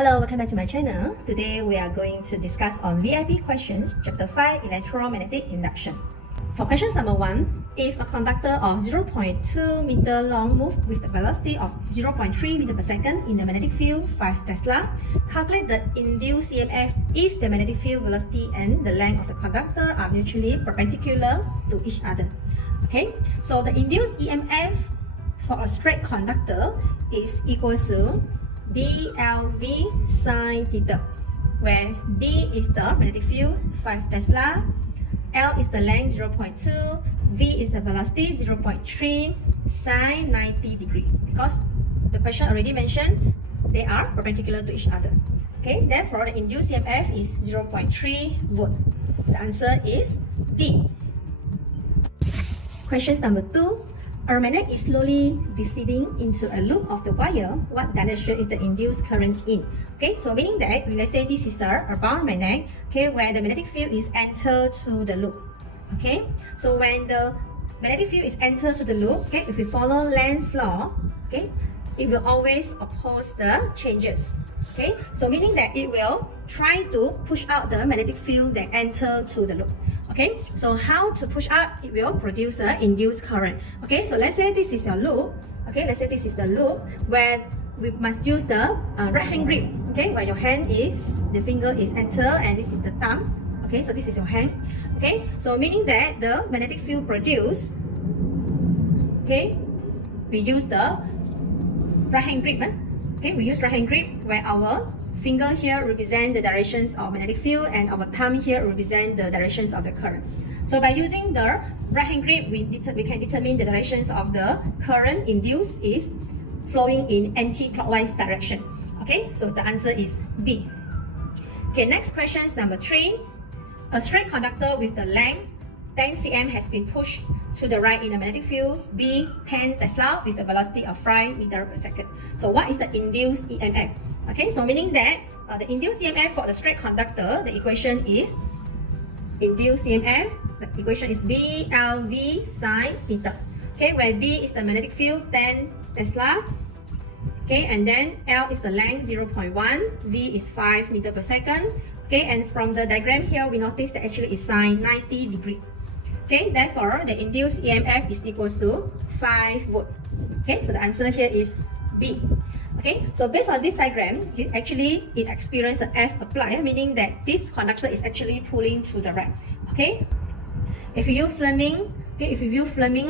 Hello, welcome back to my channel. Today we are going to discuss on VIP questions, chapter 5, electromagnetic induction. For questions number 1, if a conductor of 0.2 meter long move with a velocity of 0.3 meter per second in the magnetic field 5 Tesla, calculate the induced EMF if the magnetic field velocity and the length of the conductor are mutually perpendicular to each other. Okay, so the induced EMF for a straight conductor is equal to BLV sine theta, where B is the magnetic field 5 Tesla, L is the length 0.2, V is the velocity 0.3, sine 90 degree. Because the question already mentioned they are perpendicular to each other. Okay, therefore the induced EMF is 0.3 volt. The answer is D. Questions number 2. A magnet is slowly descending into a loop of the wire. What direction is the induced current in? Okay, so meaning that, let's say this is a bound magnet, okay, where the magnetic field is entered to the loop. Okay, so when the magnetic field is entered to the loop, okay, if we follow Lenz's law, okay, it will always oppose the changes. Okay, so meaning that it will try to push out the magnetic field that enter to the loop. Okay, so how to push out? It will produce an induced current. Okay, so let's say this is your loop. Okay, let's say this is the loop where we must use the right hand grip. Okay, where your hand is, the finger is enter and this is the thumb. Okay, so this is your hand. Okay, so meaning that the magnetic field produced, okay, we use the right hand grip. Okay, we use right hand grip where our finger here represent the directions of magnetic field and our thumb here represent the directions of the current. So by using the right hand grip, we can determine the directions of the current induced is flowing in anti-clockwise direction. Okay, so the answer is B. Okay, next question is number 3. A straight conductor with the length 10 cm has been pushed to the right in a magnetic field B 10 Tesla with a velocity of 5 meter per second. So what is the induced EMF? Okay, so meaning that the induced EMF for the straight conductor, the equation is induced EMF, the equation is BLV sine theta. Okay, where B is the magnetic field 10 Tesla. Okay, and then L is the length 0.1, V is 5 meter per second. Okay, and from the diagram here, we notice that actually is sine 90 degree. Okay, therefore the induced EMF is equal to 5 volt. Okay, so the answer here is B. Okay, so based on this diagram, it experiences an F apply, meaning that this conductor is actually pulling to the right. Okay, if you use Fleming,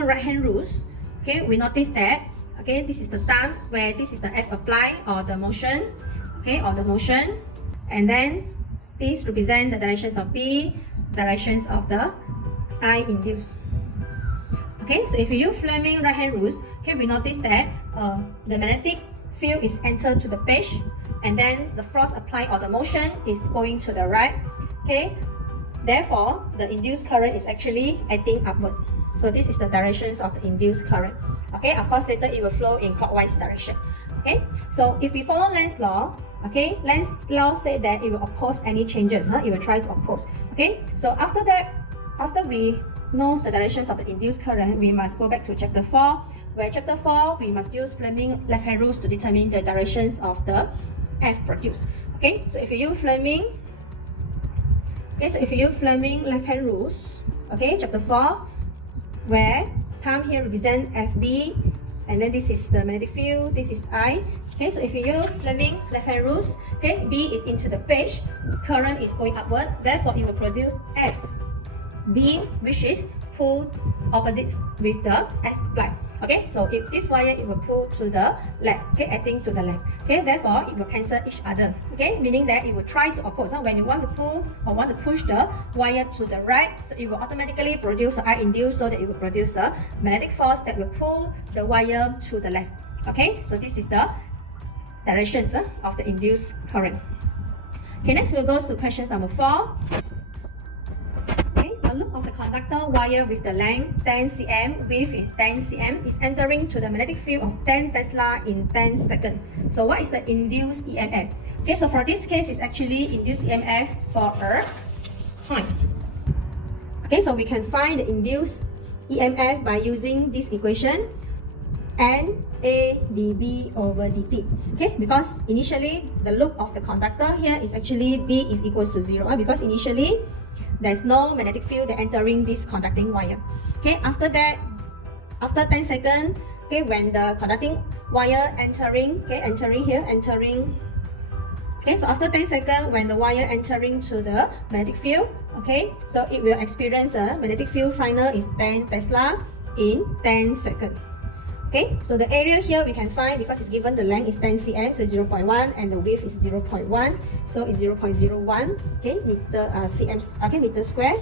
right hand rules, okay, we notice that, okay, this is the thumb where this is the F apply or the motion, okay, or the motion, and then this represents the directions of B, directions of the I induced. Okay, so if you use Fleming right hand rules, okay, we notice that the magnetic field is entered to the page and then the force applied or the motion is going to the right. Okay, therefore the induced current is actually acting upward. So this is the directions of the induced current. Okay, of course later it will flow in clockwise direction. Okay, so if we follow Lenz's law, okay, Lenz's law said that it will oppose any changes. It will try to oppose. Okay, so after that, after we know the directions of the induced current, we must go back to chapter 4, where chapter 4 we must use Fleming left hand rules to determine the directions of the F produced. Okay, so if you use Fleming, left hand rules, okay, chapter 4, where thumb here represents FB, and then this is the magnetic field, this is I. Okay, so if you use Fleming left hand rules, okay, B is into the page, current is going upward, therefore it will produce F. B, which is pull opposites with the F applied. Okay, so if this wire, it will pull to the left, okay, acting to the left. Okay, therefore it will cancel each other. Okay, meaning that it will try to oppose. When you want to pull or want to push the wire to the right, so it will automatically produce I induced, so that it will produce a magnetic force that will pull the wire to the left. Okay, so this is the directions of the induced current. Okay, next we'll go to questions number 4. A loop of the conductor wire with the length 10 cm, width is 10 cm, is entering to the magnetic field of 10 Tesla in 10 seconds. So what is the induced EMF? Okay, so for this case, it's actually induced EMF for a coin. Okay, so we can find the induced EMF by using this equation. NA dB over dt. Okay, because initially the loop of the conductor here is actually B is equals to 0, because initially there's no magnetic field that entering this conducting wire. Okay, after that, after 10 seconds, okay, when the conducting wire entering, okay, okay, so after 10 seconds, when the wire entering to the magnetic field, okay, so it will experience a magnetic field final is 10 Tesla in 10 seconds. Okay, so the area here we can find, because it's given the length is 10 cm, so it's 0.1, and the width is 0.1, so it's 0.01, okay, meter square.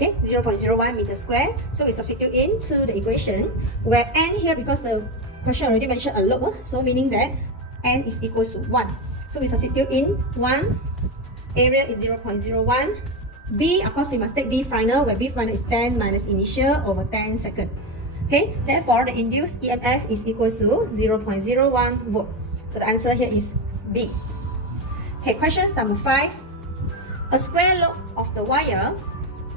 Okay, 0.01 meter square. So we substitute into the equation where n here, because the question already mentioned a loop, so meaning that n is equals to 1. So we substitute in 1, area is 0.01, B, of course we must take B final, where B final is 10 minus initial over 10 seconds. Okay, therefore the induced EMF is equals to 0.01 volt. So the answer here is B. Okay, questions number 5. A square loop of the wire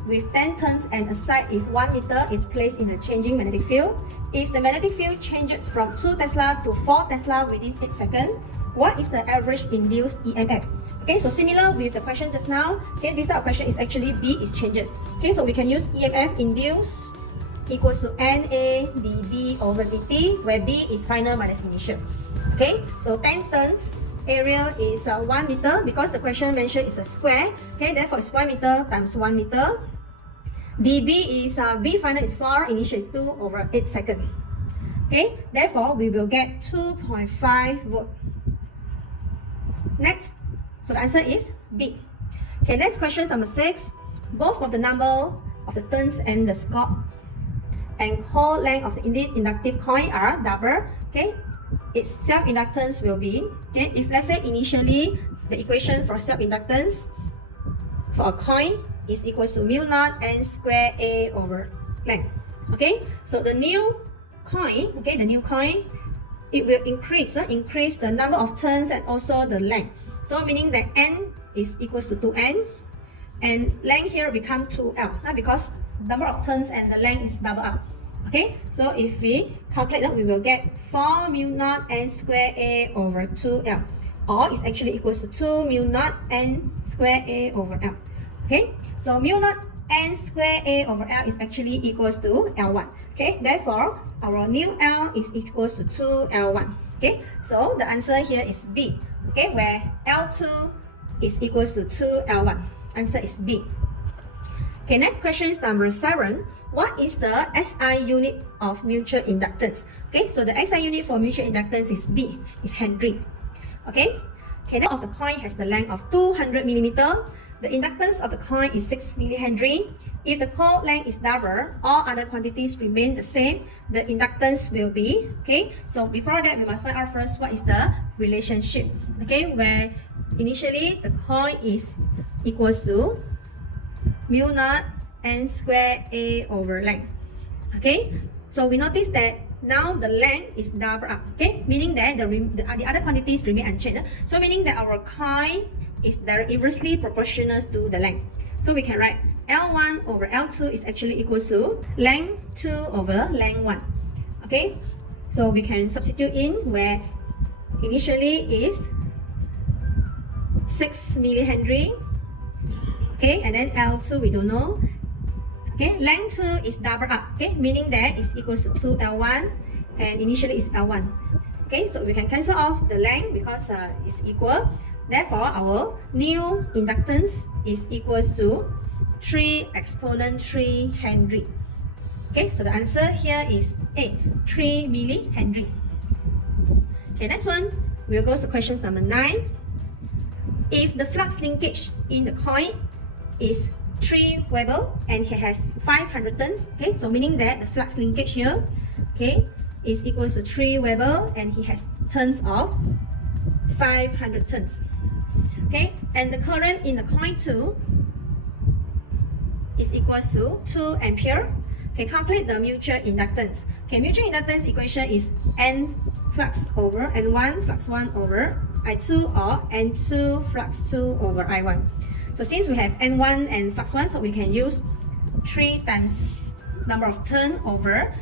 with 10 turns and a side if 1 meter is placed in a changing magnetic field. If the magnetic field changes from 2 Tesla to 4 Tesla within 8 seconds, what is the average induced EMF? Okay, so similar with the question just now, okay, this type of question is actually B is changes. Okay, so we can use EMF induced equals to NA dB over dt, where B is final minus initial. Okay, so 10 turns, area is 1 meter, because the question mentioned is a square. Okay, therefore it's 1 meter times 1 meter. dB is B final is 4, initial is 2 over 8 seconds. Okay, therefore we will get 2.5 volt. Next, so the answer is B. Okay, next question number 6. Both of the number of the turns and the scope and core length of the inductive coil are double. Okay, its self-inductance will be, okay, if let's say initially the equation for self-inductance for a coil is equals to mu naught n square A over length. Okay, so the new coil, okay, the new coil, it will increase the number of turns and also the length. So meaning that n is equals to 2n, and length here become 2l, because number of turns and the length is double up. Okay, so if we calculate that, we will get 4 mu naught n square A over 2l, or it's actually equals to 2 mu naught n square A over l. Okay, so mu naught n square A over l is actually equals to L1. Okay, therefore our new L is equals to 2L1. Okay, so the answer here is B. Okay, where L2 is equals to 2L1. Answer is B. Okay, next question is number 7. What is the SI unit of mutual inductance? Okay, so the SI unit for mutual inductance is B, is Henry. Okay, the length of the coil has the length of 200 millimeter. The inductance of the coil is 6 millihenry. If the core length is double, all other quantities remain the same. The inductance will be, okay, so before that we must find out first what is the relationship. Okay, where initially the coil is equals to mu naught n square A over length. Okay, so we notice that now the length is double up. Okay, meaning that the other quantities remain unchanged. So meaning that our coil is inversely proportional to the length. So we can write L1 over L2 is actually equals to length 2 over length 1. Okay, so we can substitute in where initially is 6 millihenry. Okay, and then L2 we don't know. Okay, length 2 is double up. Okay, meaning that is equals to 2L1 and initially is L1. Okay, so we can cancel off the length because it's equal. Therefore, our new inductance is equals to 3 exponent 3 Henry. Okay, so the answer here is A, 3 millihenry. Okay, next one, we'll go to questions number 9. If the flux linkage in the coil is 3 Weber and it has 500 turns, okay, so meaning that the flux linkage here, okay, is equals to 3 Weber and he has turns of 500 turns. Okay, and the current in the coil 2 is equals to 2 ampere. Okay, calculate the mutual inductance. Okay, mutual inductance equation is N flux over N1 flux 1 over I2 or N2 flux 2 over I1. So since we have N1 and flux 1, so we can use 3 times number of turn over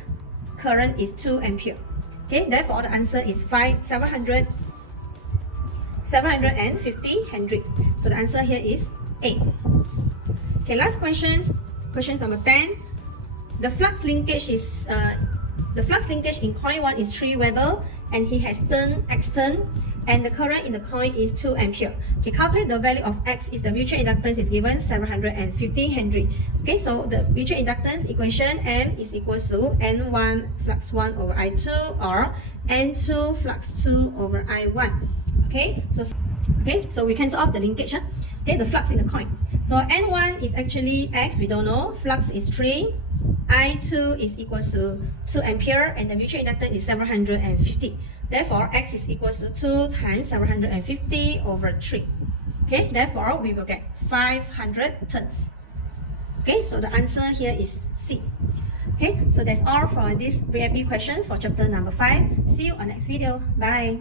current is 2 ampere. Okay, therefore the answer is 750 Henry. So the answer here is A. Okay, last questions number 10. The flux linkage in coil 1 is 3 Weber, and he has turn X turn, and the current in the coil is 2 ampere. Okay, calculate the value of X if the mutual inductance is given 750 Henry. Okay, so the mutual inductance equation M is equals to N1 flux 1 over I2 or N2 flux 2 over I1. Okay, so we cancel off the linkage. Okay, the flux in the coil. So N1 is actually X, we don't know. Flux is 3. I2 is equals to 2 ampere, and the mutual inductance is 750. Therefore, X is equals to 2 times 750 over 3. Okay, therefore, we will get 500 turns. Okay, so the answer here is C. Okay, so that's all for these pre-AP questions for chapter number 5. See you on next video. Bye.